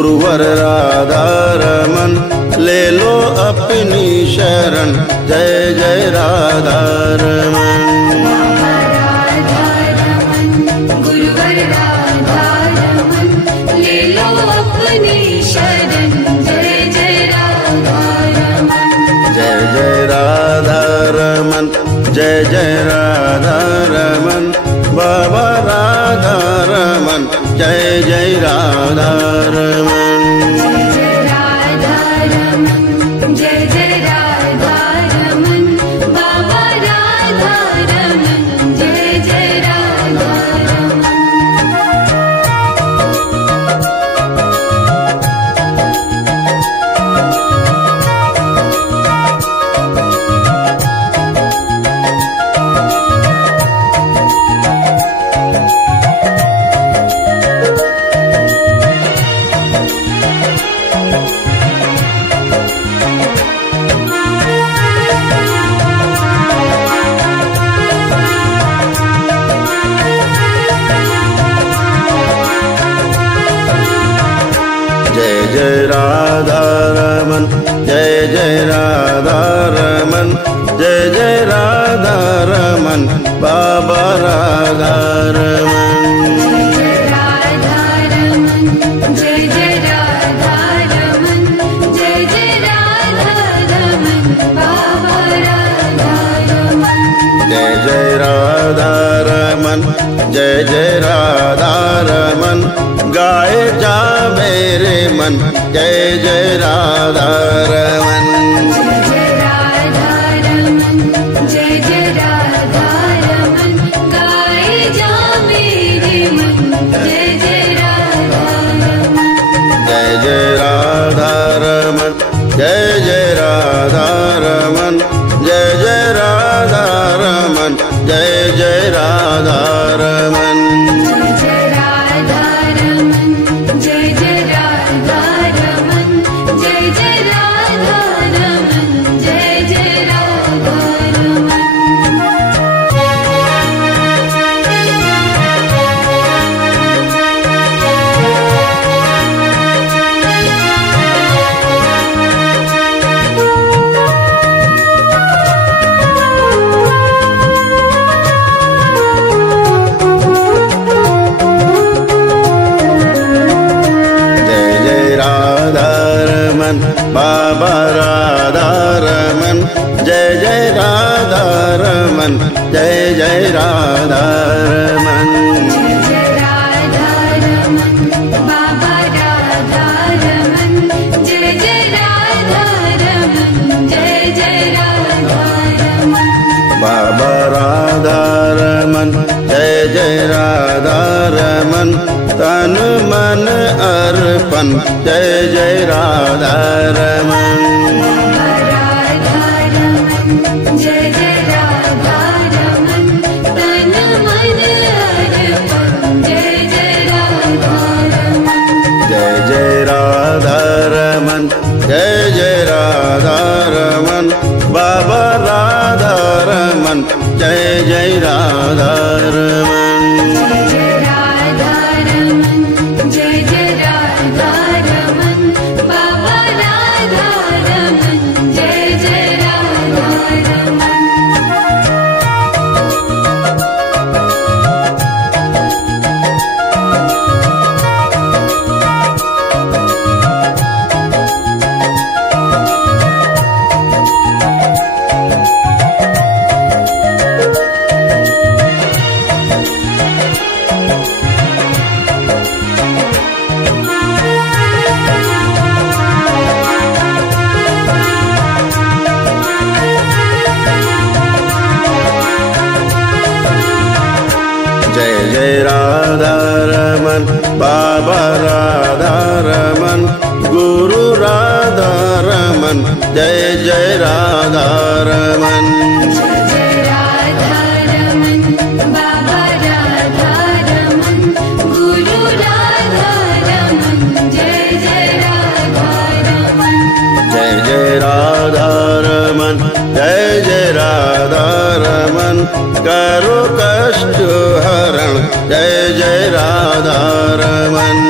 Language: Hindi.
गुरुवर राधा रमन ले लो अपनी शरण। जय जय राधा रमन। गुरुवर राधा रमन ले लो अपनी शरण। जय जय राधा रमन। जय जय राधा रमन। जय जय राधा रमन। बाबा राधा रमन। जय जय राधा रमन। जय राधा रमन। जय जय राधा रमन। बाबा राधा रमन। जय जय राधा रमन। जय जय राधा रमन। जय जय राधा रमन। जय जय राधा रमन। बाबा राधा रमन। जय राधा रमन। जय जय राधा रमन। जय जय राधा रमन। बाबा राधा रमन। जय जय राधा रमन। जय जय राधा रमन। गाए जा मेरे मन। जय जय राधा रमन। जय जय राधा रमन। जय जय राधा रमन। गाए जा मेरे मन। जय जय राधा रमन। जय जय राधा रमन। जय जय राधा रमन। जय जय राधा रमन। जय जय राधा रमन। जय जय राधा रमन। जय जय राधा रमन। जय जय राधा रमन। जय जय राधा रमन। जय जय राधा रमन। बाबा राधा रमन। जय जय राधा रमन। जय जय राधा रमन। जय जय राधा रमन। बाबा राधा रमन। जय जय राधा रमन। जय जय राधा रमन। बाबा राधा रमन। जय जय राधा रमन। तन मन अर्पण। जय जय राधा रमन। बाबा राधा रमन। जय जय राधा रमन। तन मन अर्पण। जय जय राधा रमन। जय जय राधा रमन। जय जय राधा रमन। बाबा राधा रमन। जय जय राधा रमन। जय जय राधा रमन। जय जय राधा रमन। बाबा राधा रमन। जय जय राधा रमन। जय जय राधा रमन। बाबा राधा रमन। गुरु राधा रमन। जय जय राधा रमन। जय जय राधा रमन। बाबा राधा रमन। गुरु राधा रमन। जय जय राधा रमन। जय जय राधा रमन। जय जय राधा रमन। करो कष्ट हरण। जय जय राधा रमन।